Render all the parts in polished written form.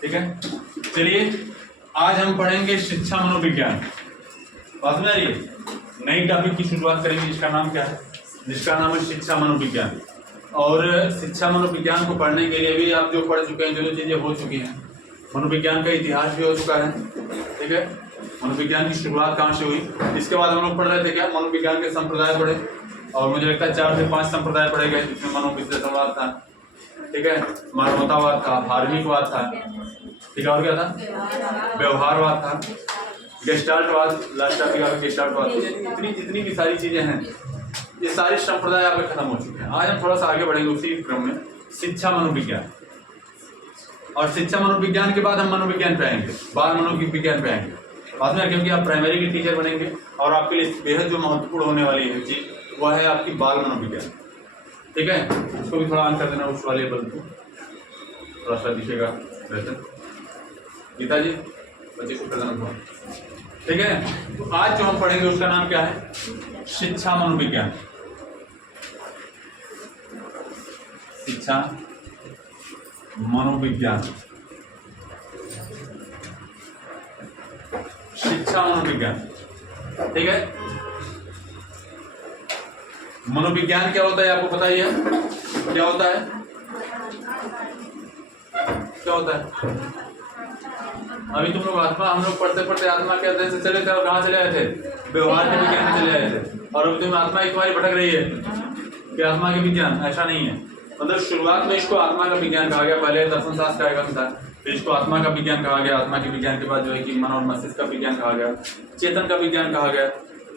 ठीक है, चलिए आज हम पढ़ेंगे शिक्षा मनोविज्ञान। बात में आ रही है, नई टॉपिक की शुरुआत करेंगे जिसका नाम क्या है, जिसका नाम है शिक्षा मनोविज्ञान। और शिक्षा मनोविज्ञान को पढ़ने के लिए भी आप जो पढ़ चुके हैं, जो चीजें हो चुकी हैं, मनोविज्ञान का इतिहास भी हो चुका है। ठीक है, मनोविज्ञान की शुरुआत कहाँ से हुई, इसके बाद हम लोग पढ़ रहे थे क्या, मनोविज्ञान के संप्रदाय पढ़े, और मुझे लगता है 4 से 5 संप्रदाय पढ़े गए, जिसमें मनोविश्लेषणवाद था, ठीक है, मानवतावाद था, धार्मिकवाद था, ठीक है, और क्या था, व्यवहारवाद था, गेस्टाल्टवाद, लास्ट टॉपिक आपका गेस्टाल्टवाद। इतनी जितनी भी सारी चीजें हैं, ये सारे संप्रदाय आपके खत्म हो चुके हैं। आज हम थोड़ा सा आगे बढ़ेंगे उसी क्रम में, शिक्षा मनोविज्ञान। और शिक्षा मनोविज्ञान के बाद हम मनोविज्ञान पे आएंगे, बाल मनोविज्ञान पे आएंगे बाद में, क्योंकि आप प्राइमरी के टीचर बनेंगे और आपके लिए बेहद जो महत्वपूर्ण होने वाली है चीज वह है आपकी बाल मनोविज्ञान। ठीक है, उसको भी थोड़ा ऑन कर देना, उस वाले बल्ब को थोड़ा सा दिखेगा बेहतर। गीता जी बच्चे को कर देना। ठीक है, तो आज जो हम पढ़ेंगे उसका नाम क्या है, शिक्षा मनोविज्ञान। शिक्षा मनोविज्ञान, शिक्षा मनोविज्ञान। ठीक है, मनोविज्ञान क्या होता है आपको पता ही है, क्या होता है, क्या होता है। अभी तुम लोग आत्मा, हम लोग पढ़ते पढ़ते आत्मा के अध्ययन से चले थे और कहाँ चले आए थे, व्यवहार के विज्ञान में चले आए थे। और अभी तुम आत्मा ही तुम्हारी भटक रही है कि आत्मा के विज्ञान, ऐसा नहीं है। मतलब शुरुआत में इसको आत्मा का विज्ञान कहा गया, पहले दर्शन शास्त्र का एवं था, फिर इसको आत्मा का विज्ञान कहा गया। आत्मा के विज्ञान के बाद जो है कि मन और मस्तिष्क का विज्ञान कहा गया, चेतन का विज्ञान कहा गया।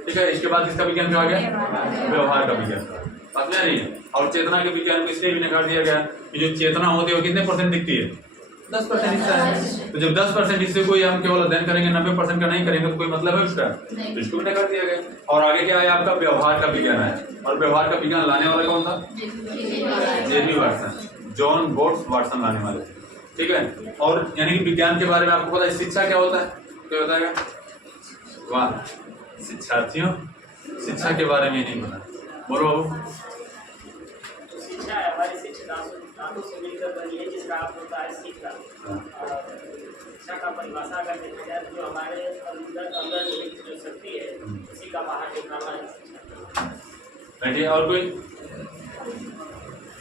ठीक है, इसके बाद इसका विज्ञान कहा गया, व्यवहार का विज्ञान। बात में नहीं है। और चेतना के विज्ञान को इसलिए भी नकार दिया गया कि जो चेतना होती है वो कितने परसेंट दिखती है, 10% हिस्सा है। तो जब 10% हिस्से को हम केवल अध्ययन करेंगे, 90% का नहीं करेंगे, तो कोई मतलब है उसका, तो इसको भी नकार दिया गया। और आगे क्या है आपका, व्यवहार का विज्ञान है। और व्यवहार का विज्ञान लाने वाला कौन था, जेबी वाटसन, जॉन बोट्स वाटसन लाने वाले। ठीक है, और यानी कि विज्ञान के बारे में आपको पता है। शिक्षा क्या होता है, क्या बताएगा, वाह शिक्षार्थियों, शिक्षा के बारे में नहीं पता, बोलो बाबू। शिक्षा हमारी शिक्षा धातु से मिलकर बनी है, जिसका अर्थ होता है सीखना। शिक्षा का परिभाषा अगर देखा जाए तो जो हमारे अंदर जो शक्ति है उसी का बाहर निकालना है शिक्षा। बैठिए, और कोई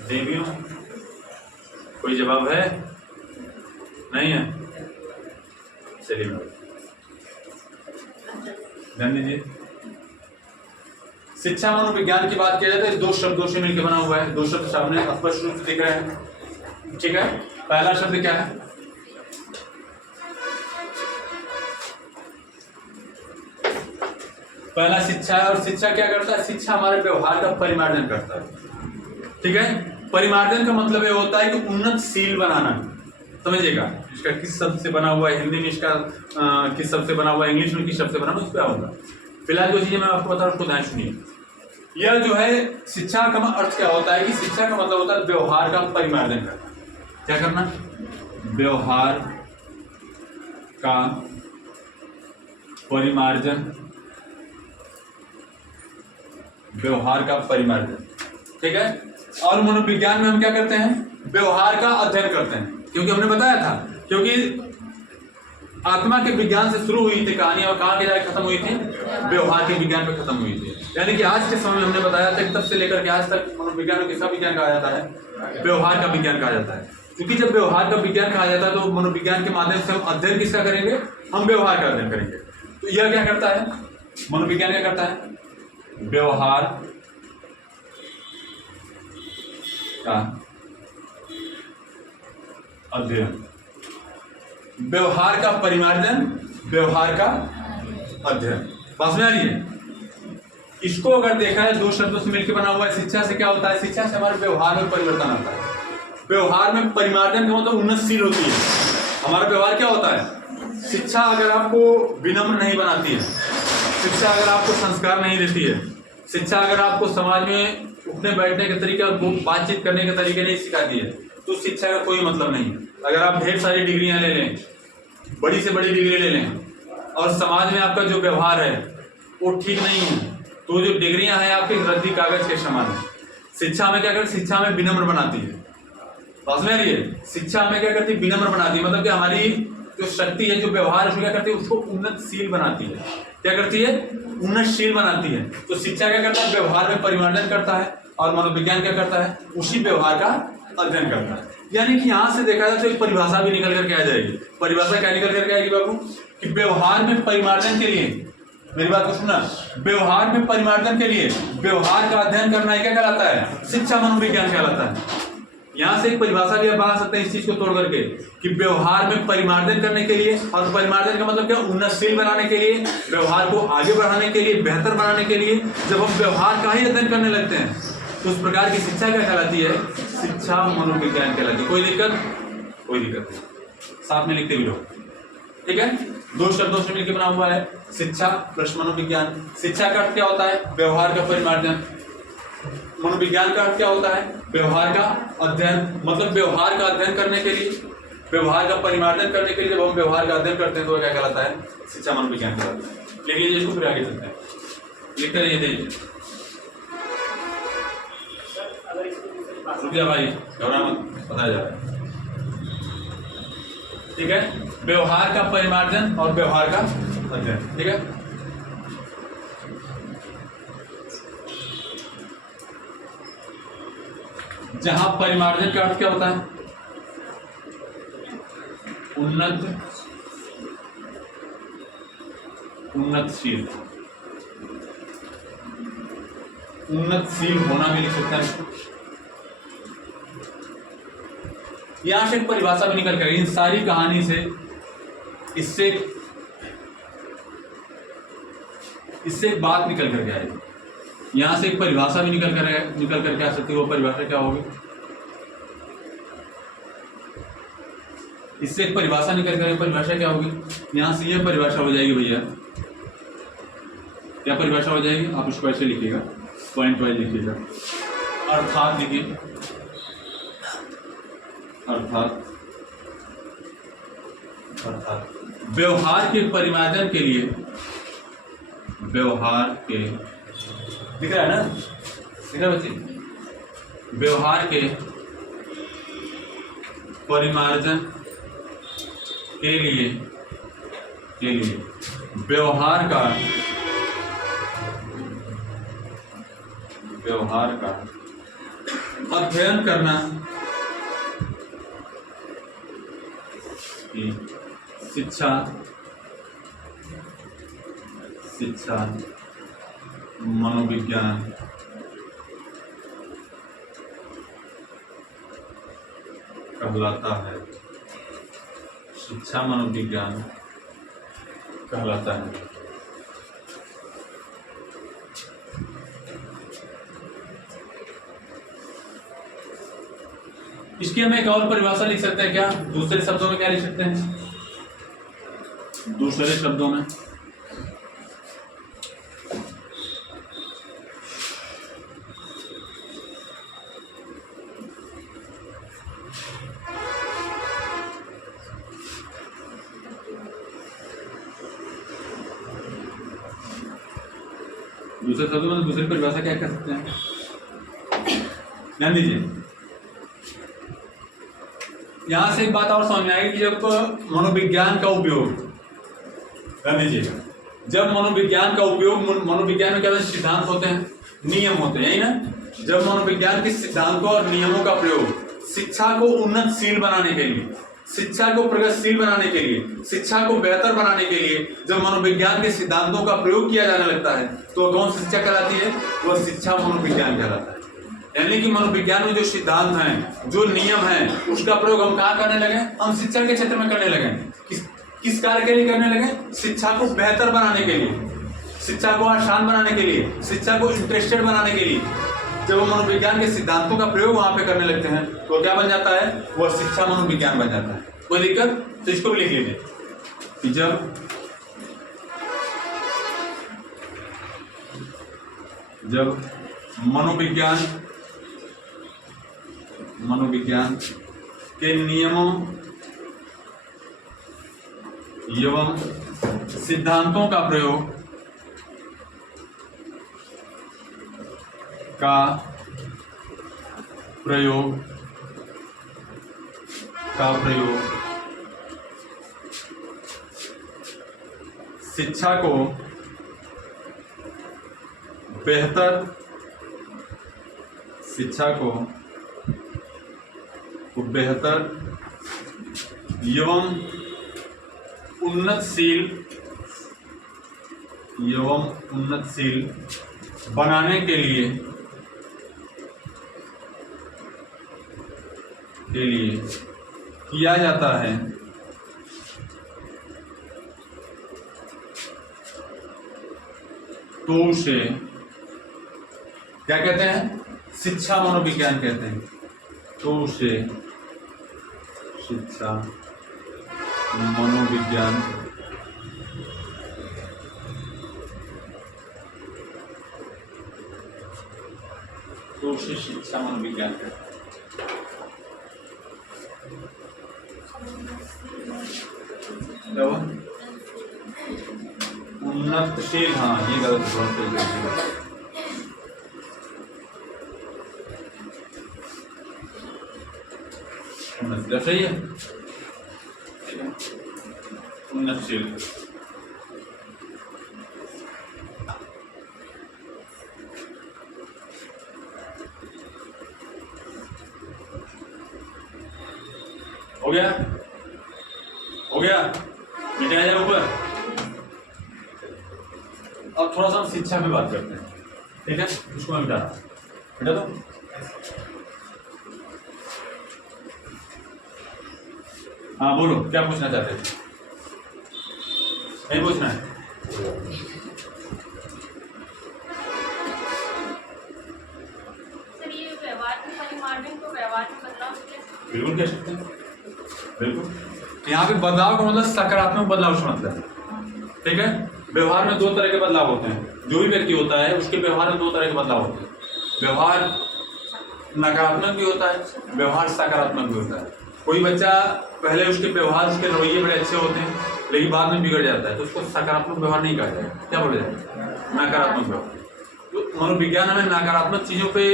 देवियों, कोई जवाब है, नहीं है, चलिए ध्यान दीजिए। शिक्षा मनोविज्ञान की बात किया जाए तो 2 शब्दों से मिलकर बना हुआ है। 2 शब्द सामने स्पष्ट रूप से दिख रहे हैं। ठीक है, पहला शब्द क्या है, पहला शिक्षा है। और शिक्षा क्या करता है, शिक्षा हमारे व्यवहार का परिमार्जन करता है। ठीक है, परिमार्जन का मतलब ये होता है कि उन्नतशील बनाना। समझिएगा, इसका किस शब्द से बना हुआ है, हिंदी में इसका किस शब्द से बना हुआ है, इंग्लिश में किस शब्द से बना हुआ है, उस पर होगा। फिलहाल जो चीजें मैं आपको बता रहा हूँ उसको ध्यान सुनिए। यह जो है शिक्षा का अर्थ क्या होता है कि शिक्षा का मतलब होता है व्यवहार का परिमार्जन करना। क्या करना, व्यवहार का परिमार्जन, व्यवहार का परिमार्जन। ठीक है, और मनोविज्ञान में हम क्या करते हैं, व्यवहार का अध्ययन करते हैं। क्योंकि हमने बताया था, क्योंकि आत्मा के विज्ञान से शुरू हुई थी कहानी, और कहाँ के जाके खत्म हुई थी, व्यवहार के विज्ञान पे खत्म हुई थी। यानी कि आज के समय में हमने बताया था तब से लेकर के आज तक मनोविज्ञान को किसका विज्ञान कहा जाता है, व्यवहार का विज्ञान कहा जाता है। क्योंकि जब व्यवहार का विज्ञान कहा जाता है तो मनोविज्ञान के माध्यम से हम अध्ययन किसका करेंगे, हम व्यवहार का अध्ययन करेंगे। तो यह क्या करता है, मनोविज्ञान क्या करता है, व्यवहार का अध्ययन, व्यवहार का परिमार्जन, व्यवहार का अध्ययन। समझ में आ रही है। इसको अगर देखा है 2 शब्दों से मिलकर बना हुआ है। शिक्षा से क्या होता है, शिक्षा से हमारे व्यवहार में परिवर्तन आता है। व्यवहार में परिमार्जन का मतलब उन्नतशील होती है। हमारा व्यवहार क्या होता है, शिक्षा अगर आपको विनम्र नहीं बनाती है, शिक्षा अगर आपको संस्कार नहीं देती है, शिक्षा अगर आपको समाज में उठने बैठने के तरीके और बातचीत करने के तरीके नहीं सिखाती है, तो शिक्षा का कोई मतलब नहीं है। अगर आप ढेर सारी डिग्रियां ले लें, बड़ी से बड़ी डिग्री ले लें, और समाज में आपका जो व्यवहार है वो ठीक नहीं है, तो जो डिग्रियां हैं आपके रद्दी कागज के समान है। शिक्षा में क्या कर, शिक्षा में विनम्र बनाती है। समझ में आ रही है? शिक्षा हमें क्या करती है? विनम्र बनाती है, मतलब कि हमारी जो शक्ति है, जो व्यवहार है, उसको क्या करती है? उसको उन्नतशील बनाती है। क्या करती है? उन्नतशील बनाती है। तो शिक्षा क्या करता है? व्यवहार में परिमार्जन करता है, और मनोविज्ञान क्या करता है? उसी व्यवहार का अध्ययन करता है। यानी कि यहां से देखा जाए तो एक परिभाषा भी निकल करके आ जाएगी। परिभाषा क्या निकल करके आएगी बाबू? कि व्यवहार में परिमार्जन के लिए, मेरी बात को सुनना, व्यवहार में परिमार्जन के लिए व्यवहार का अध्ययन करना क्या कहलाता है? शिक्षा मनोविज्ञान कहलाता है। यहां से एक परिभाषा भी आप बना सकते हैं इस चीज को तोड़ करके, कि व्यवहार में परिमार्जन करने के लिए, और परिमार्जन का मतलब क्या? उन्नतशील बनाने के लिए, व्यवहार को आगे बढ़ाने के लिए, बेहतर बनाने के लिए जब हम व्यवहार का ही अध्ययन करने लगते हैं तो उस प्रकार की शिक्षा क्या कहलाती है? शिक्षा मनोविज्ञान कहलाती है। कोई दिक्कत? कोई दिक्कत नहीं, साथ में लिखते भी लोग, ठीक है? दो शब्दों से मिलकर बना हुआ है शिक्षा प्लस मनोविज्ञान। शिक्षा का अर्थ क्या होता है? व्यवहार का परिमार्जन। मनोविज्ञान का अर्थ क्या होता है? व्यवहार का अध्ययन। मतलब व्यवहार का अध्ययन करने के लिए, व्यवहार का परिमार्जन करने के लिए जब हम व्यवहार का अध्ययन करते हैं तो क्या कहलाता है? शिक्षा मनोविज्ञान कहलाता है। लिख लीजिए इसको, फिर आगे चलते हैं। लिख कर ये दीजिए। रुकिए भाई, घबरा मत, बताया जा रहा है, ठीक है? व्यवहार का परिमार्जन और व्यवहार का अध्ययन, ठीक है? जहां परिमार्जन का अर्थ क्या होता है? उन्नतशील, उन्नतशील होना भी लिख सकते हैं। यहां से एक परिभाषा भी निकल कर, इन सारी कहानी से इससे एक बात निकल करके आएगी। यहां से एक परिभाषा भी निकल करके आ सकती है। वो परिभाषा क्या होगी? इससे एक परिभाषा निकल कर, परिभाषा क्या होगी? यहां से ये परिभाषा हो जाएगी भैया। क्या परिभाषा हो जाएगी? आप इसको ऐसे लिखिएगा, पॉइंट वाइज लिखिएगा। अर्थात लिखिए, अर्थात व्यवहार के परिमार्जन के लिए, व्यवहार के, दिख रहा है ना? दिख रहा है बच्चे? व्यवहार के परिमार्जन के लिए व्यवहार का अध्ययन करना की शिक्षा मनोविज्ञान कहलाता है। शिक्षा मनोविज्ञान कहलाता है। इसकी हम एक और परिभाषा लिख सकते हैं क्या? दूसरे शब्दों में क्या लिख सकते हैं? दूसरे शब्दों में दूसरी परिभाषा क्या कर सकते हैं? ध्यान दीजिए, यहां से एक बात और समझ में आएगी कि जब मनोविज्ञान का उपयोग, ध्यान दीजिएगा, जब मनोविज्ञान का उपयोग, मनोविज्ञान में क्या सिद्धांत होते हैं, नियम होते हैं, यही ना? जब मनोविज्ञान के सिद्धांतों और नियमों का प्रयोग शिक्षा को उन्नतशील बनाने के लिए, शिक्षा को प्रगतिशील बनाने के लिए, शिक्षा को बेहतर बनाने के लिए जब मनोविज्ञान के सिद्धांतों का प्रयोग किया जाने लगता है तो कौन शिक्षा कहलाती है? वह शिक्षा मनोविज्ञान कहलाता है। यानी कि मनोविज्ञान में जो सिद्धांत हैं, जो नियम हैं, उसका प्रयोग हम कहाँ करने लगे? हम शिक्षा के क्षेत्र में करने लगे। किस कार्य के लिए करने लगे? शिक्षा को बेहतर बनाने के लिए, शिक्षा को आसान बनाने के लिए, शिक्षा को इंटरेस्टेड बनाने के लिए जब हम मनोविज्ञान के सिद्धांतों का प्रयोग वहां पे करने लगते हैं तो क्या बन जाता है? वह शिक्षा मनोविज्ञान बन जाता है। कोई दिक्कत? तो इसको भी लिख लीजिए कि जब मनोविज्ञान के नियमों एवं सिद्धांतों का प्रयोग का प्रयोग शिक्षा को बेहतर एवं उन्नतशील बनाने के लिए किया जाता है। तो उसे क्या कहते हैं? शिक्षा मनोविज्ञान कहते हैं। तो उसे शिक्षा मनोविज्ञान कहते हैं। उन्नतशील, हाँ ये गलत सही है। उन्नतशील हो गया मिटा जाए ऊपर। अब थोड़ा सा हम शिक्षा पे बात करते हैं, ठीक है? उसको मैं मिटा दो। हाँ बोलो, क्या पूछना चाहते थे? नहीं पूछना है? सर ये व्यवहार के परिमार्जन को व्यवहार में बदलाव क्या? बिल्कुल कह सकते हैं, बिल्कुल। यहाँ पे बदलाव का मतलब सकारात्मक बदलाव से मतलब है, ठीक है? व्यवहार में दो तरह के बदलाव होते हैं। जो भी व्यक्ति होता है उसके व्यवहार में दो तरह के बदलाव होते हैं। व्यवहार नकारात्मक भी होता है, व्यवहार सकारात्मक भी होता है। कोई बच्चा पहले उसके व्यवहार, उसके रवैये बड़े अच्छे होते हैं, लेकिन बाद में बिगड़ जाता है, तो उसको सकारात्मक व्यवहार नहीं कहा जाएगा। क्या बोला जाए? नकारात्मक व्यवहार। तो मनोविज्ञान हमें नकारात्मक चीज़ों पे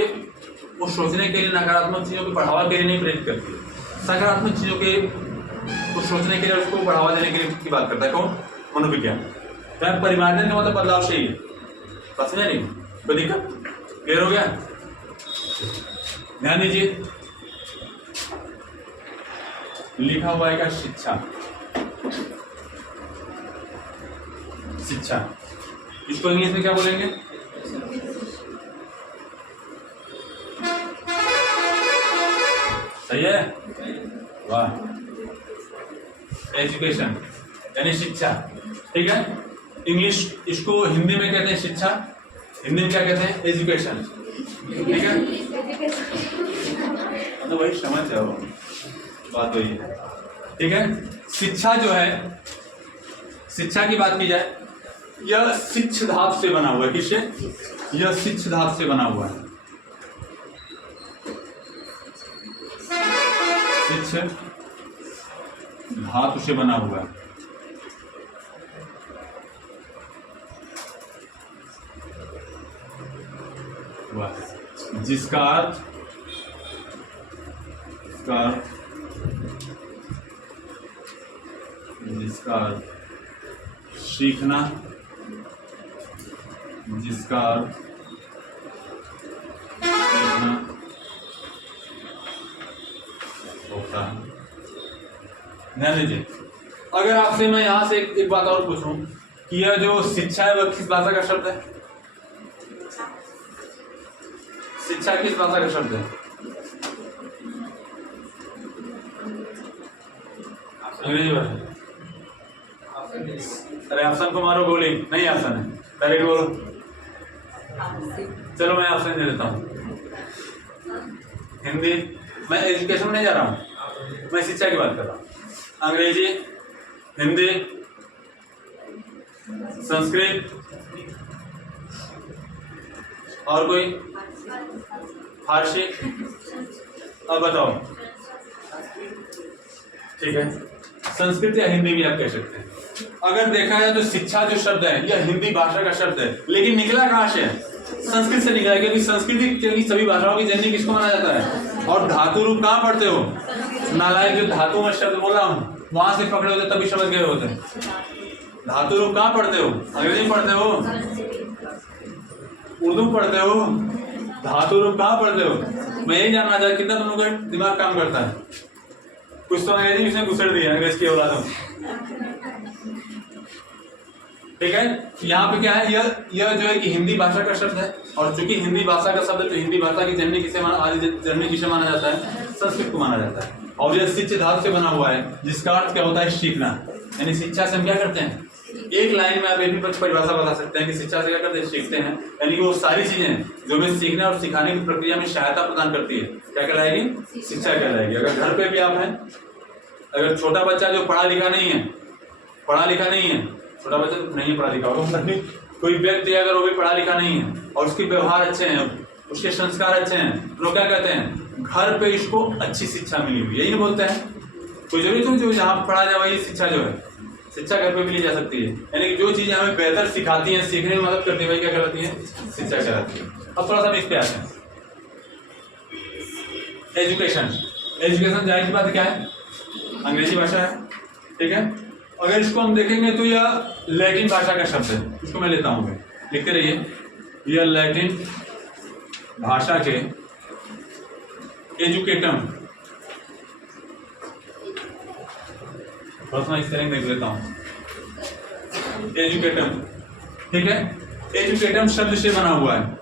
वो सोचने के लिए, नकारात्मक चीज़ों को बढ़ावा के लिए नहीं प्रेरित करती है। सकारात्मक चीज़ों के को सोचने के लिए, उसको बढ़ावा देने के लिए की बात करता है। कौन? मनोविज्ञान। तो परिमार्जन का मतलब बदलाव से ही है। बस में नहीं कोई दिक्कत? क्लियर हो गया? ध्यान दीजिए, लिखा हुआ है क्या? शिक्षा। इसको इंग्लिश में क्या बोलेंगे? सही है, वाह। एजुकेशन यानी शिक्षा, ठीक है? इंग्लिश, इसको हिंदी में कहते हैं शिक्षा, हिंदी में क्या कहते हैं? एजुकेशन, ठीक है? मतलब वही समझ जाओ, बात वही है, ठीक है? शिक्षा जो है, शिक्षा की बात की जाए, यह शिक्ष धातु से बना हुआ है। किससे? यह शिक्ष धातु से बना हुआ है। शिक्ष धातु से बना हुआ है। जिसका अर्थ सीखना, जिसका अर्थ सीखना होता है। ध्यान दीजिए, अगर आपसे मैं यहां से एक बात और पूछूं कि यह जो शिक्षा है वह किस भाषा का शब्द है? शिक्षा किस भाषा का शब्द है? अंग्रेजी भाषा। अरे ऑप्शन को मारो, गोली नहीं ऑप्शन है, डायरेक्ट बोलो। चलो मैं ऑप्शन दे देता हूँ। हिंदी, मैं एजुकेशन में नहीं जा रहा हूँ, मैं शिक्षा की बात कर रहा हूँ। अंग्रेजी, हिंदी, संस्कृत, और कोई? फारसी। अब बताओ, ठीक है? संस्कृत या हिंदी भी आप कह सकते हैं। अगर देखा जाए तो शिक्षा जो शब्द है यह हिंदी भाषा का शब्द है, लेकिन निकला कहाँ से है? संस्कृत से निकला है, क्योंकि संस्कृति क्योंकि सभी भाषाओं की जननी किसको माना जाता है। और धातु रूप कहाँ पढ़ते हो, नालायक जो धातु में शब्द बोला हूँ वहां से पकड़े होते तभी समझ गए होते। धातु रूप कहाँ पढ़ते हो, अंग्रेजी में पढ़ते हो, उर्दू पढ़ते हो, धातु रूप कहाँ पढ़ते हो। मैं यही जानना चाहता कितना तुम लोग का दिमाग काम करता है। कुछ तो अंग्रेजी में इसने घुसड़ दिया अंग्रेज की औलाद में, ठीक है। यहाँ पे क्या है, यह जो है कि हिंदी भाषा का शब्द है, और चूंकि हिंदी भाषा का शब्द है तो हिंदी भाषा की जननी किसे जननी किसे माना जाता है, संस्कृत को माना जाता है। और यह शिक्षा धातु से बना हुआ है, जिसका अर्थ क्या होता है, सीखना। यानी शिक्षा से हम क्या करते हैं, एक लाइन में आप एक भी परिभाषा बता सकते हैं कि शिक्षा से क्या करते हैं, सीखते हैं। यानी कि वो सारी चीजें जो हमें सीखने और सिखाने की प्रक्रिया में सहायता प्रदान करती है, क्या कहलाएगी, शिक्षा कहलाएगी। अगर घर पे भी आप हैं, अगर छोटा बच्चा जो पढ़ा लिखा नहीं है, छोटा बच्चा तो नहीं पढ़ा लिखा होगा, कोई व्यक्ति अगर वो भी पढ़ा लिखा नहीं है और उसके व्यवहार अच्छे हैं, उसके संस्कार अच्छे हैं, तो क्या कहते हैं, घर पे इसको अच्छी शिक्षा मिली हुई, यही नहीं बोलते हैं। कोई जरूरी तो जो जहाँ पढ़ा जाए वही शिक्षा जो है, शिक्षा घर पे भी ली जा सकती है। यानी कि जो चीजें हमें बेहतर सिखाती हैं, सीखने में मदद करती है, वही क्या कहलाती है, शिक्षा कहलाती है। अब थोड़ा सा इस पे आते हैं, एजुकेशन जाहिर सी बात क्या है, अंग्रेजी भाषा है, ठीक है। अगर इसको हम देखेंगे तो यह लैटिन भाषा का शब्द है, इसको मैं लेता हूँ, लिखते रहिए, यह लैटिन भाषा के एजुकेटम, इस तरह देख लेता हूँ, एजुकेटम, ठीक है। एजुकेटम शब्द से बना हुआ है।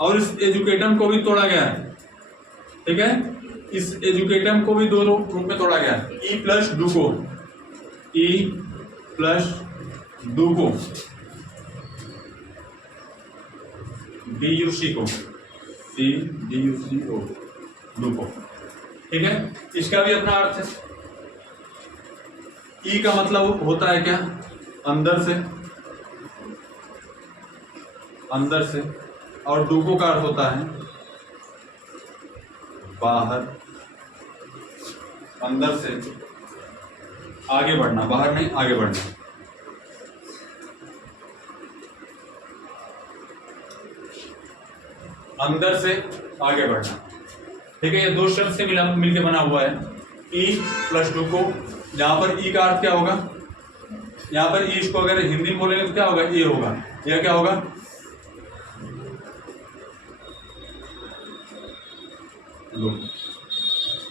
और इस एजुकेटम को भी तोड़ा गया है, ठीक है। इस एजुकेटम को भी दो रूप में तोड़ा गया है, ई प्लस डूको, डूको, ठीक है। इसका भी अपना अर्थ है। ई का मतलब होता है क्या, अंदर से, और डूको का अर्थ होता है बाहर, अंदर से आगे बढ़ना, बाहर नहीं आगे बढ़ना। अंदर से आगे बढ़ना, ठीक है। ये दो शब्द से मिलकर बना हुआ है, ई प्लस डूको। यहाँ पर ई का अर्थ क्या होगा, यहाँ पर ई इसको अगर हिंदी में बोलेंगे तो क्या होगा, ये होगा, यह क्या होगा,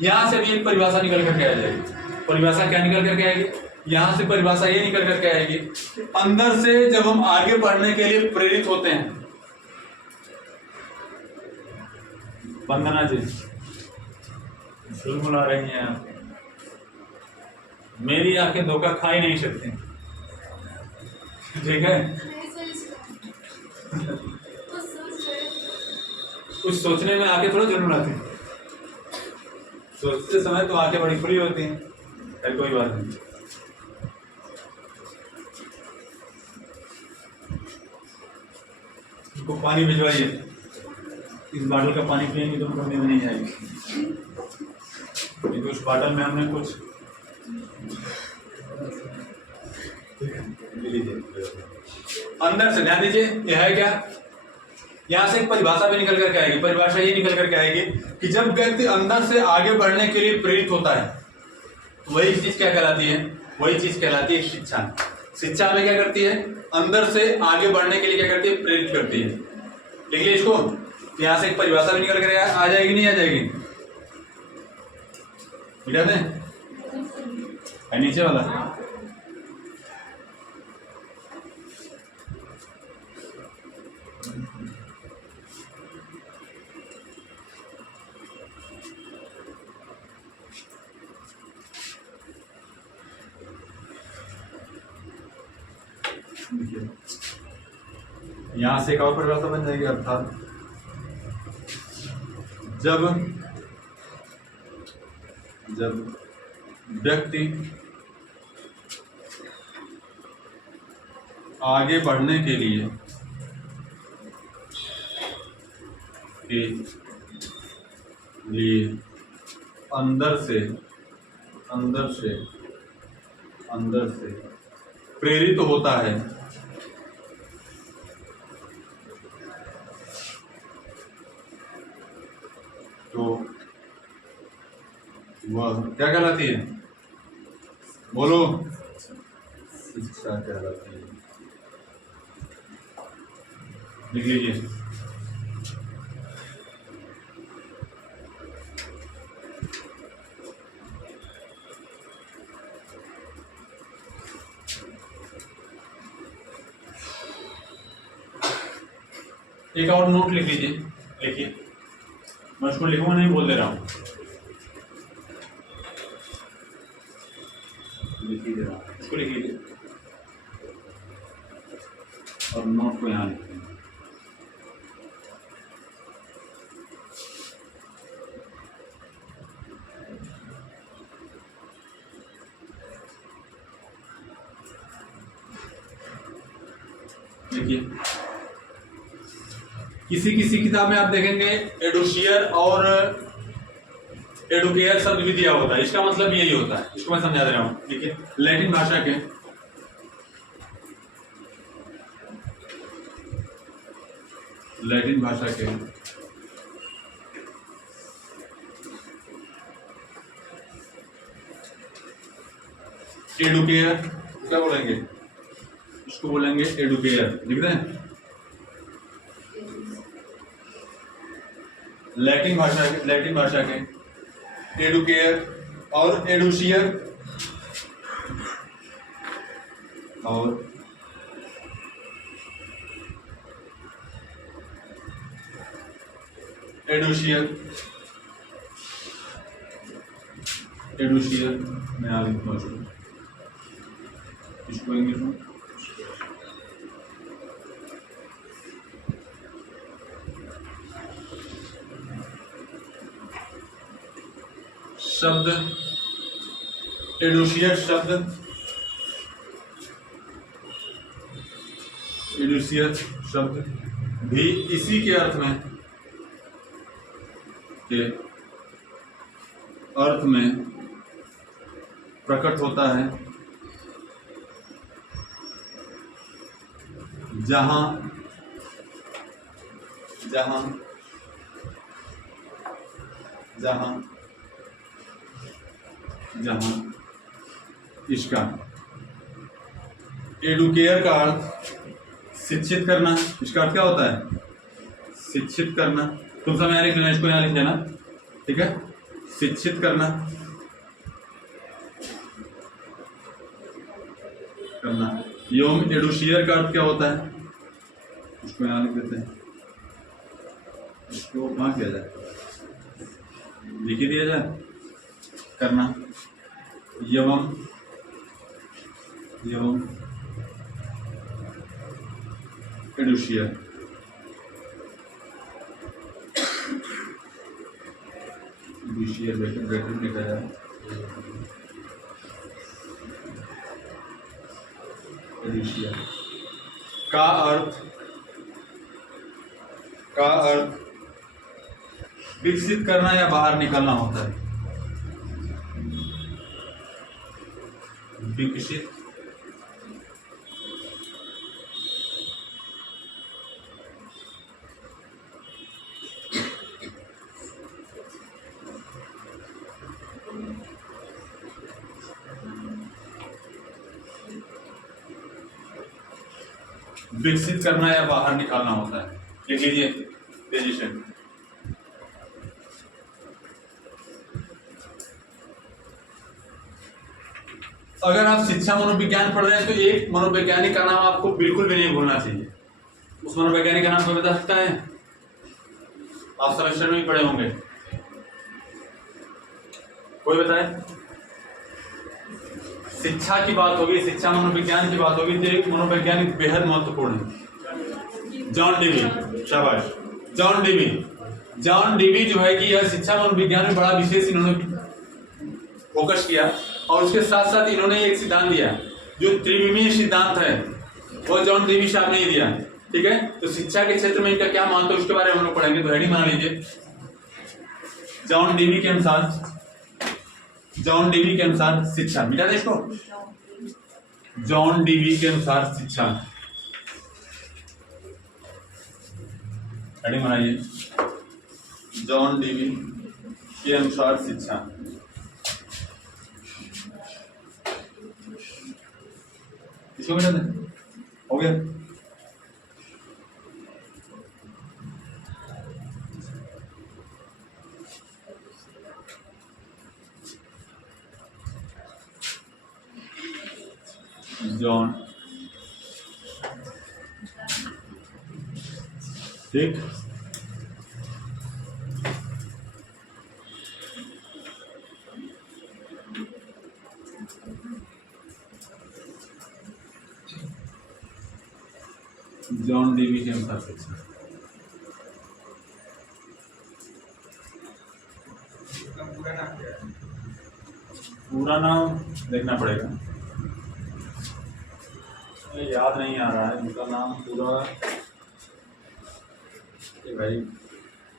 यहां से भी एक परिभाषा निकल करके आ जाएगी। परिभाषा क्या निकल करके आएगी, यहां से परिभाषा ये निकल करके आएगी, अंदर से जब हम आगे बढ़ने के लिए प्रेरित होते हैं। वंदना जी बुला रही हैं, मेरी आंखें धोखा खा ही नहीं सकती, ठीक है। कुछ सोचने में आंखें थोड़ा जरूर आती हैं, सोचते समय तो आंखें बड़ी खुली होती हैं, फिर कोई बात नहीं। इनको पानी भिजवाइए, इस बॉटल का पानी पिएंगे तो पढ़ने में नहीं आएगी, क्योंकि उस बॉटल में हमने कुछ अंदर से, ध्यान दीजिए, यह है क्या, यहां से एक परिभाषा भी निकल करके आएगी। परिभाषा ये निकल करके आएगी कि जब व्यक्ति अंदर से आगे बढ़ने के लिए प्रेरित होता है, वही चीज क्या कहलाती है, वही चीज कहलाती है शिक्षा। शिक्षा में क्या करती है, अंदर से आगे बढ़ने के लिए क्या करती है, प्रेरित करती है। लिख लिया इसको, यहां से एक परिभाषा भी निकल कर आ जाएगी, नहीं आ जाएगी, मिटा दें नीचे वाला। यहां से एक और परिभाषा बन जाएगी, अर्थात जब व्यक्ति आगे बढ़ने के लिए लिए अंदर से प्रेरित होता है, तो वह क्या कहलाती है? बोलो, शिक्षा कहलाती है। लिख लीजिए। एक और नोट लिख लीजिए, लिखिए, मैं उसको लिखूंगा नहीं, बोल दे रहा हूँ, लिख ही दे रहा हूँ, इसको लिख लीजिए और नोट को यहाँ लिखिए। देखिए, किसी किसी किताब में आप देखेंगे एडुशियर और एडुकेयर शब्द भी दिया होता है, इसका मतलब यही होता है, इसको मैं समझा दे रहा हूँ। देखिए, लैटिन भाषा के एडुकेयर क्या बोलेंगे? इसको बोलेंगे एडुकेयर, लिख रहे हैं? लैटिन भाषा के एडुकेयर और एडुशियर और एडुशियर मैं आगे पहुंचूंगा, इसको इंग्लिश में शब्द, एडुशियर शब्द भी इसी के अर्थ में प्रकट होता है, जहां इसका एडुकेयर का अर्थ शिक्षित करना, इसका अर्थ क्या होता है? शिक्षित करना। तुम सब यहाँ लिख लेना, इसको यहाँ लिख देना, ठीक है? शिक्षित करना एवं एडुशियर का अर्थ क्या होता है? इसको यहाँ लिख देते हैं, इसको कहाँ किया जाए? लिख ही दिया जाए, करना एवं एडुशियर ब्रैकेट लिखा जाए, एडुशियर का अर्थ विकसित करना या बाहर निकलना होता है। विकसित करना या बाहर निकालना होता है। लिख लीजिए तेजी से। अगर आप शिक्षा मनोविज्ञान पढ़ रहे हैं तो एक मनोवैज्ञानिक का नाम आपको बिल्कुल भी नहीं भूलना चाहिए। उस मनोवैज्ञानिक का नाम कोई बता सकता है? आप सेमेस्टर में ही पढ़े होंगे, कोई बताए? शिक्षा की बात होगी, शिक्षा मनोविज्ञान की बात होगी तो एक मनोवैज्ञानिक बेहद महत्वपूर्ण है, जॉन डीवी। शाबाश, जॉन डीवी जो है कि यह शिक्षा मनोविज्ञान में बड़ा विशेष इन्होंने फोकस किया और उसके साथ साथ इन्होंने एक सिद्धांत दिया जो त्रिविमीय सिद्धांत है, वो जॉन डीवी साहब ने ही दिया, ठीक है? तो शिक्षा के क्षेत्र में इनका क्या महत्व है उसके बारे में हम लोग पढ़ेंगे। तो हेडिंग बना लीजिए, जॉन डीवी के अनुसार शिक्षा, मिटा दे इसको। जॉन डीवी के अनुसार शिक्षा, हेडिंग बनाइए, जॉन डीवी के अनुसार शिक्षा। इसको मिटा दे, हो गया। जॉन, ठीक, जॉन डीवी के अनुसार शिक्षा। पूरा नाम देखना पड़ेगा, याद नहीं आ रहा है उनका नाम पूरा, भाई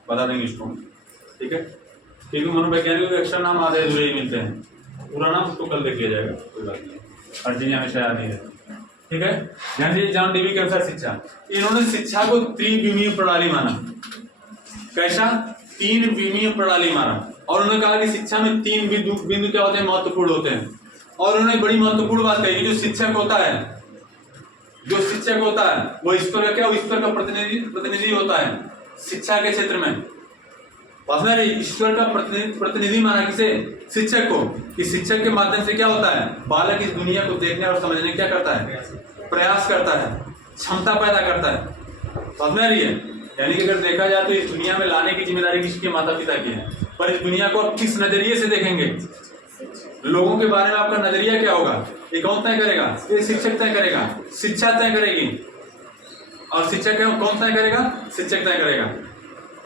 बता देंगे इसको, ठीक है। क्योंकि मनोवैज्ञानिक एक्स्ट्रा नाम आधे अधूरे ही मिलते हैं, पूरा नाम उसको कल देख लिया जाएगा, कोई बात नहीं, हर चीज हमेशा याद नहीं रहती, ठीक है। ध्यान दीजिए, जॉन डीवी के अनुसार शिक्षा, इन्होंने शिक्षा को त्रिविमीय प्रणाली माना। कैसा? 3 विमीय प्रणाली माना। और उन्होंने कहा कि शिक्षा में 3 बिंदु क्या होते हैं, महत्वपूर्ण होते हैं। और उन्होंने बड़ी महत्वपूर्ण बात कही, जो शिक्षक होता है वो ईश्वर का क्या, ईश्वर का प्रतिनिधि होता है शिक्षा के क्षेत्र में। ईश्वर का प्रतिनिधि माना किसे? शिक्षक को। कि शिक्षक के माध्यम से क्या होता है, बालक इस दुनिया को देखने और समझने क्या करता है, प्रयास करता है, क्षमता पैदा करता है। समझ में आ रही है? यानी कि अगर देखा जाए तो इस दुनिया में लाने की जिम्मेदारी किसके, माता पिता की है। पर इस दुनिया को आप किस नजरिए से देखेंगे, लोगों के बारे में आपका नजरिया क्या होगा, ये कौन तय करेगा? ये शिक्षक तय करेगा, शिक्षा तय करेगी। और शिक्षक कौन तय करेगा? शिक्षक तय करेगा।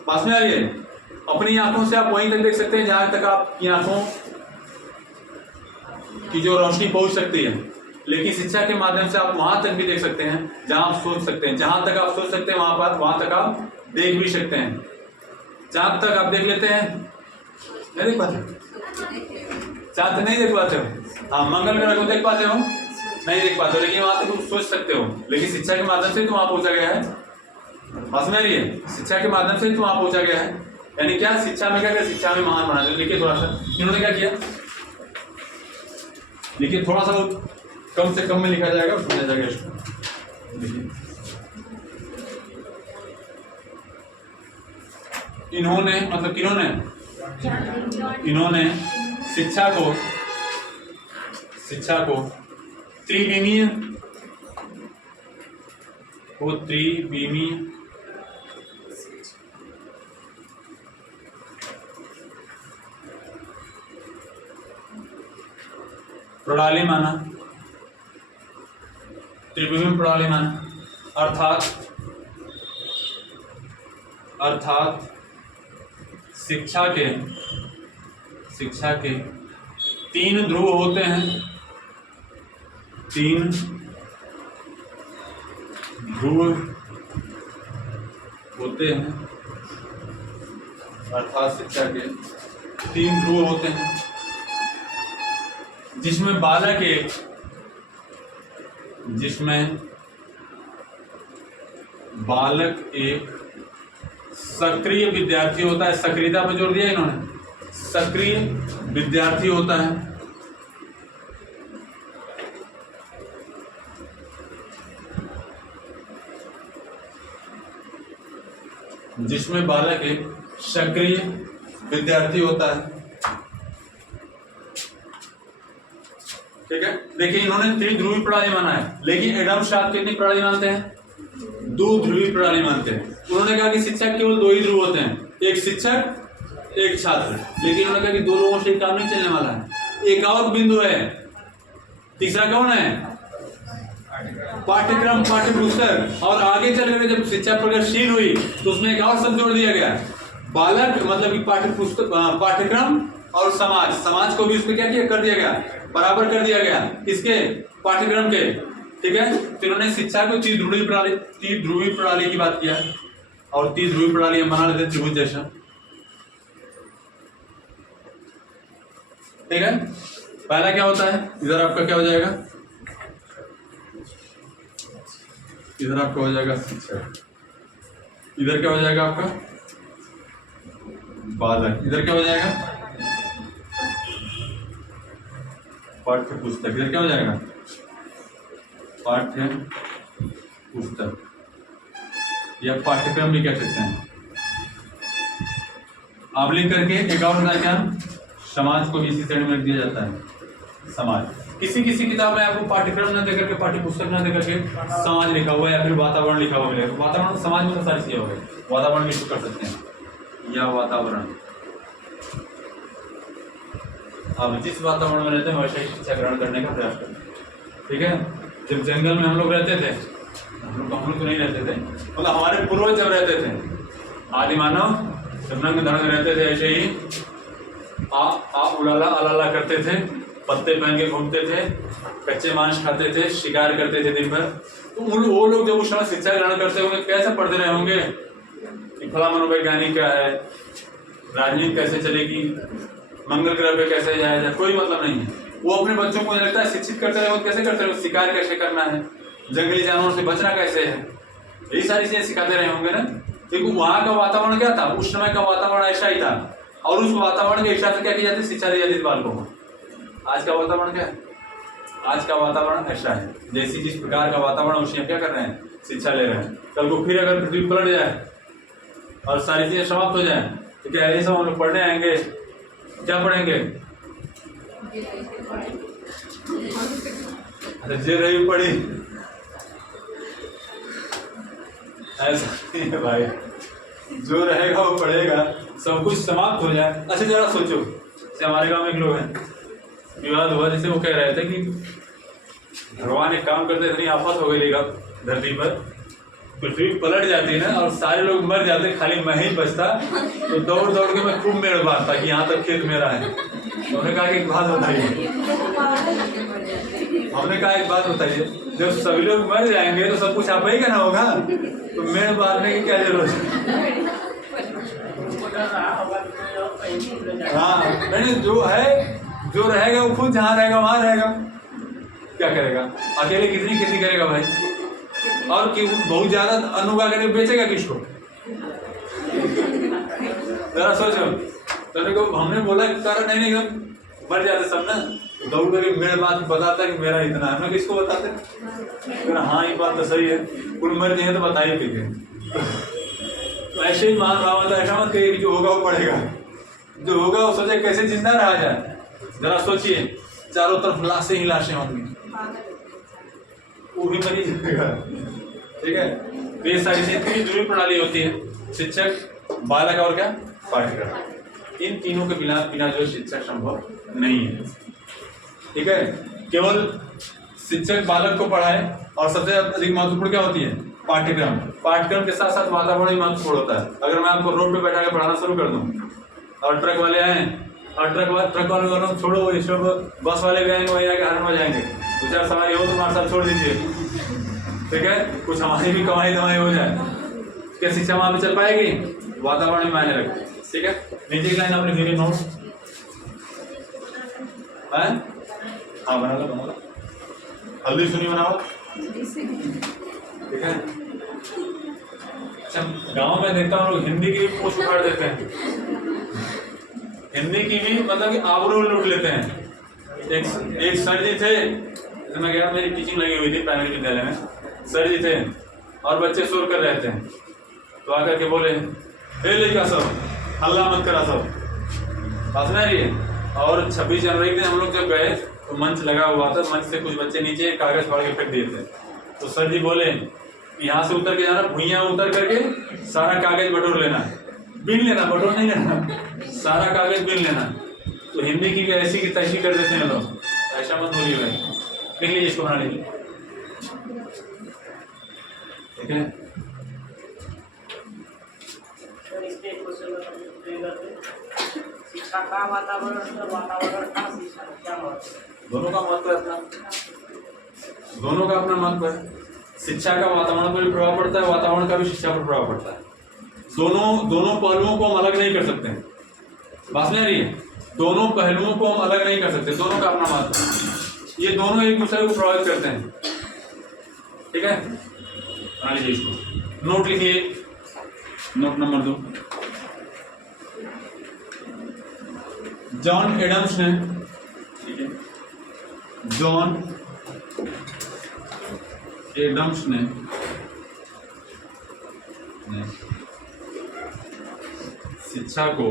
पास में आ रही है? अपनी आंखों से आप वहीं तक देख सकते हैं जहां तक आपकी आंखों की जो रोशनी पहुंच सकती है, लेकिन शिक्षा के माध्यम से आप वहां तक भी देख सकते हैं जहां आप सोच सकते हैं। जहां तक आप सोच सकते हैं वहां तक आप देख भी सकते हैं। जहां तक आप देख लेते हैं, नहीं देख पाते, चांद नहीं देख पाते हो, हाँ मंगल ग्रह को देख पाते हो, नहीं देख पाते हो, लेकिन वहां तक सोच सकते हो। लेकिन शिक्षा के माध्यम से तो वहां पहुंचा गया है। समझ में आ रही है? शिक्षा के माध्यम से तो वहां पहुंचा गया है। यानी क्या, शिक्षा में क्या, शिक्षा में महान बना दे। देखिए थोड़ा सा इन्होंने क्या किया, देखिए थोड़ा सा कम से कम में लिखा जाएगा, समझा जाएगा इसको। देखिए इन्होंने, मतलब किन्होंने, इन्होंने शिक्षा को त्रिविमीय प्रणाली माना, त्रिविमीय प्रणाली माना। अर्थात शिक्षा के 3 ध्रुव होते हैं, 3 ध्रुव होते हैं। अर्थात शिक्षा के 3 ध्रुव होते हैं, जिसमें बालक एक सक्रिय विद्यार्थी होता है। सक्रियता पर जोर दिया इन्होंने, सक्रिय विद्यार्थी होता है, जिसमें बालक एक सक्रिय विद्यार्थी होता है। ठीक है, देखिए इन्होंने त्रिध्रुवी प्रणाली माना है, लेकिन एडम स्मिथ कितनी प्रणाली मानते हैं? 2 ध्रुवी प्रणाली मानते हैं। उन्होंने कहा कि शिक्षक केवल 2 ही ध्रुव होते हैं, एक शिक्षक एक छात्र। लेकिन उन्होंने कहा कि 2 लोगों से काम नहीं चलने वाला है। एक और बिंदु है, तीसरा कौन है? पाठ्यक्रम, पाठ्यपुस्तक। और आगे चल कर जब शिक्षा प्रगतिशील हुई तो उसमें एक और शब्द जोड़ दिया गया, बालक, मतलब कि पाठ्यपुस्तक, पाठ्यक्रम और समाज को भी उसमें क्या किया, कर दिया गया, बराबर कर दिया गया। किसके? पाठ्यक्रम के। ठीक है, तो इन्होंने शिक्षा को त्रिध्रुवी प्रणाली की बात किया। और त्रिध्रुवी प्रणाली हम बना लेते त्रिभुज जैसा। ठीक है, पहला क्या होता है, इधर आपका क्या हो जाएगा, इधर आपका हो जाएगा शिक्षक, इधर क्या हो जाएगा आपका बालक, इधर क्या हो जाएगा पाठ्य पुस्तक, इधर क्या हो जाएगा पाठ्य पुस्तक या पाठ्यक्रम भी कह सकते हैं। आप लिख करके एक और होता है क्या, समाज को भी इसी श्रेणी में रख दिया जाता है। समाज, किसी किसी किताब में आपको पाठ्यक्रम न देकर के, पाठ्य पुस्तक न देकर के समाज लिखा हुआ है या फिर वातावरण लिखा हुआ मिलेगा। वातावरण समाज में तो सारी चीजें हो गई, वातावरण भी शुरू कर सकते हैं या वातावरण। आप जिस वातावरण में रहते हैं वैसे ही शिक्षा ग्रहण करने का प्रयास करते हैं। ठीक है, जब जंगल में हम लोग रहते थे, हम लोग तो नहीं रहते थे, मतलब हमारे पूर्वज जब रहते थे, आदि मानव जब नंग धड़ंग रहते थे, ऐसे ही आ उलाला अलाला करते थे, पत्ते पहन के घूमते थे, कच्चे मांस खाते थे, शिकार करते थे दिन भर। तो वो लोग जब उस समय शिक्षा ग्रहण करते होंगे कैसे पढ़ते रहे होंगे कि फला मनोवैज्ञानिक क्या है, राजनीति कैसे चलेगी, मंगल ग्रह पे कैसे जाया जाए, कोई मतलब नहीं है। वो अपने बच्चों को लगता है शिक्षित करते रहे, कैसे करते रहे, शिकार कैसे करना है, जंगली जानवरों से बचना कैसे है, यही सारी चीजें सिखाते रहे होंगे ना। देखो वहाँ का वातावरण क्या था, उस समय का वातावरण ऐसा ही था, और उस वातावरण के हिसाब से क्या की जाती, शिक्षा दी जाती थी बालकों को। आज का वातावरण क्या है, आज का वातावरण ऐसा है, जैसी जिस प्रकार का वातावरण उसी क्या कर रहे हैं, शिक्षा ले रहे हैं। कल को फिर अगर पृथ्वी पलट जाए और सारी चीजें समाप्त हो जाए तो क्या ऐसे हम लोग पढ़ने आएंगे, क्या पढ़ेंगे, जे रही पढ़ी, ऐसा नहीं है भाई, जो रहेगा वो पढ़ेगा, सब कुछ समाप्त हो जाए। अच्छा जरा सोचो, जैसे हमारे गांव में एक लोग हैं, विवाद हुआ, जैसे वो कह रहे थे कि भगवान एक काम करते, इतनी आफत हो गई धरती पर, पृथ्वी पलट जाती है ना और सारे लोग मर जाते, खाली मैं ही बचता, तो दौड़ दौड़ के मैं खूब मेड़ मारता कि यहाँ तक खेत मेरा है। उन्होंने कहा कि एक बात बताइए, हमने कहा एक बात बताइए, जब सभी लोग मर जाएंगे तो सब कुछ आप ही करना होगा, तो मेड़ मारने की क्या जरूरत है। हाँ नहीं, जो रहेगा वो खुद जहाँ रहेगा वहां रहेगा, क्या करेगा, अकेले कितनी खेती करेगा भाई, और कि बहुत ज्यादा अन्न उगा करके बेचेगा किसको, जरा सोचो। तो हमने बोला कारण नहीं मर जाते सब ना, दौड़ करके मेरे बात बताता कि मेरा इतना है, मैं किसको बताते, हाँ ये बात तो सही है, कुल मर जाए तो बताइए कि तो ऐसे ही मान भाव मतलब ऐसा मत कहिए कि जो होगा वो पढ़ेगा, जो होगा वो सोचे कैसे जिंदा रहा जाए। जरा सोचिए, चारों तरफ लाशें ही लाशें होंगी, वो भी मरी जाएगा। ठीक है, तो ये सारी चीज दूरी प्रणाली होती है, शिक्षक, बालक और क्या पाठ्यक्रम, इन तीनों के बिना जो शिक्षा संभव नहीं है। ठीक है, केवल शिक्षक बालक को पढ़ाए, और सबसे अधिक महत्वपूर्ण क्या होती है, पाठ्यक्रम। पाठ्यक्रम के साथ साथ वातावरण भी महत्वपूर्ण होता है। अगर मैं आपको रोड पे बैठा के पढ़ाना शुरू कर दूं और ट्रक वाले आए और ट्रक वाले छोड़ो, ये सब बस वाले भी आएंगे, वही आके हरण बजाएंगे, दो चार सवारी हो तो हमारे साथ छोड़ दीजिए। ठीक है, कुछ हमारी भी कमाई दमाई हो जाए, क्या शिक्षा वहां पे चल पाएगी, वातावरण में मायने रखे। ठीक है, नीचे की लाइन आपने लिखी नोट, हाँ बना लो, हल्दी सुनी बनाओ। ठीक है, अच्छा गांव में देखता हूँ लोग हिंदी की भी पोस्ट उखाड़ देते हैं, हिंदी की भी मतलब कि आबरू लूट लेते हैं। एक सर जी थे, मैं गया, मेरी टीचिंग लगी हुई थी प्राइमरी विद्यालय में, सर जी थे और बच्चे शोर कर रहे थे, तो आकर के बोले, ए लड़का सब हल्ला मत करा सब, बात सुना रही है। और 26 जनवरी के दिन हम लोग जब गए तो मंच लगा हुआ था, मंच से कुछ बच्चे नीचे कागज फाड़ के फेंक दिए थे, तो सर जी बोले यहाँ से उतर के जाना, भुइयां उतर करके सारा कागज बटोर लेना, बीन लेना, बटोर नहीं लेना, सारा कागज बीन लेना। तो हिंदी की भी ऐसी की तैसी कर देते हैं लोग, ऐसा मत बोलिए भाई, लिख लीजिए इसको, बना लीजिए। ठीक है, शिक्षा का वातावरण और वातावरण का शिक्षा क्या महत्व, दोनों का महत्व है अपना, दोनों का अपना महत्व है। शिक्षा का वातावरण पर भी प्रभाव पड़ता है, वातावरण का भी शिक्षा पर प्रभाव पड़ता है। दोनों पहलुओं को हम अलग नहीं कर सकते हैं। बात नहीं आ रही है? दोनों पहलुओं को हम अलग नहीं कर सकते, दोनों का अपना महत्व है, ये दोनों एक दूसरे को प्रभावित करते हैं। ठीक है, बना लीजिए इसको, नोट लिखिए, नोट नंबर 2। जॉन एडम्स ने, ठीक है, जॉन एडम्स ने शिक्षा को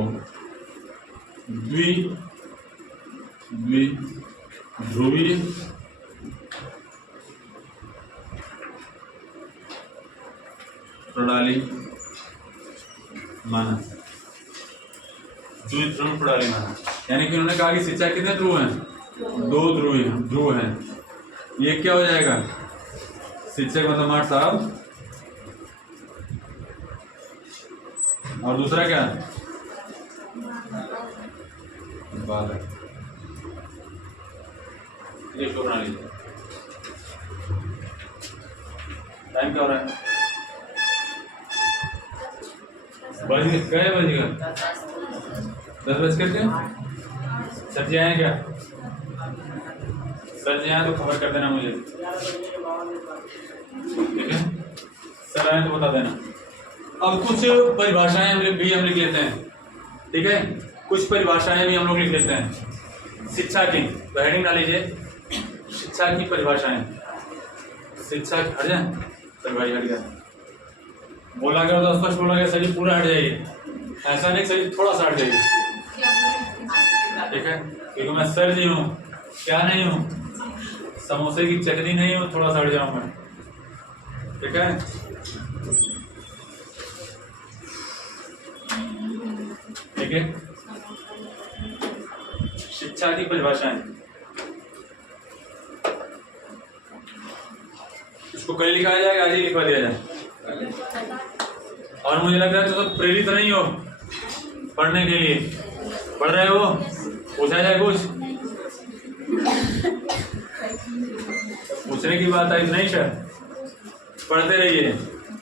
द्विध्रुवीय प्रणाली माना, द्विध्रुव प्रणाली माना, यानी कि उन्होंने कहा कि शिक्षा कितने ध्रुव हैं, 2 ध्रुव हैं। ये क्या हो जाएगा, शिक्षक मतलब मार साहब, और दूसरा क्या, बालक। ये इसको बना लीजिए। टाइम क्या हो रहा है, क्या बजेगा, 10 बज करके। सर जी आए क्या, सर जी आए तो खबर कर देना मुझे, ठीक है, सर आए तो बता देना। अब कुछ परिभाषाएं हम लिख लेते हैं, ठीक है, कुछ परिभाषाएं भी हम लोग लिख लेते हैं शिक्षा की। तो हेडिंग डाल लीजिए, शिक्षा की परिभाषाएं। शिक्षा हट जाए, सर भाई हट गया, बोला गया तो स्पष्ट बोला गया, सर जी पूरा हट जाइए, ऐसा नहीं सर जी थोड़ा सा हट जाइए, ठीक है, क्योंकि मैं सर जी हूँ, क्या नहीं हूँ, समोसे की चटनी नहीं हूँ, थोड़ा सा हट जाऊँ मैं, ठीक है। ठीक है, शिक्षा की परिभाषाएं, इसको कल लिखा जाएगा, आज ही लिखवा दिया जाए। और मुझे लग रहा है तो सब प्रेरित नहीं हो पढ़ने के लिए, पढ़ रहे हो, पूछा जाए कुछ, पूछने की बात आई नहीं सर, पढ़ते रहिए।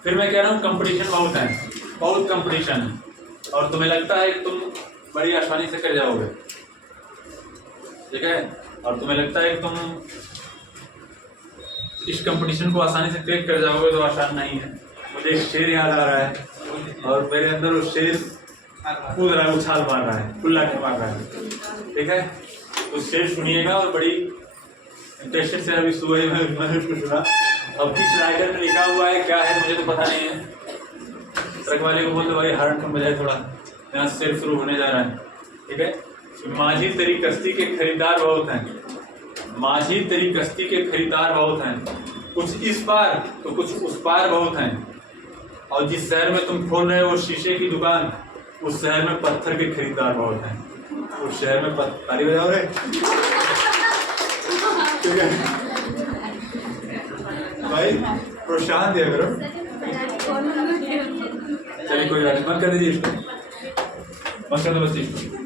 फिर मैं कह रहा हूँ कंपटीशन बहुत है, बहुत कंपटीशन है, और तुम्हें लगता है कि तुम बड़ी आसानी से कर जाओगे, ठीक है, और तुम्हें लगता है कि तुम इस कंपटीशन को आसानी से क्रैक कर जाओगे, तो आसान नहीं है। मुझे एक शेर याद आ रहा है, और मेरे अंदर वो शेर कूद रहा है, उछाल मार रहा है, खुला के मार रहा है, ठीक है, तो शेर सुनिएगा, और बड़ी इंटरेस्टेड से अभी सुबह मैंने उसको सुना। अब किस राइटर में लिखा हुआ है, क्या है, मुझे तो पता नहीं है। ट्रक वाले को बोलते भाई हार्ट कम बजाए थोड़ा, यहाँ शेर शुरू होने जा रहा है, ठीक है। माझी तेरी कश्ती के खरीदार बहुत हैं, माझी तेरी कश्ती के खरीदार बहुत हैं, कुछ इस पार तो कुछ उस पार बहुत हैं, और जिस शहर में तुम खोल रहे हो शीशे की दुकान, उस शहर में पत्थर के खरीदार बहुत हैं, उस शहर में ताली बजाओ रे, ठीक है भाई, प्रोत्साहन दिया करो। चलिए कोई बात नहीं, बंद कर दीजिए इसको, बंद कर दो बस इसको।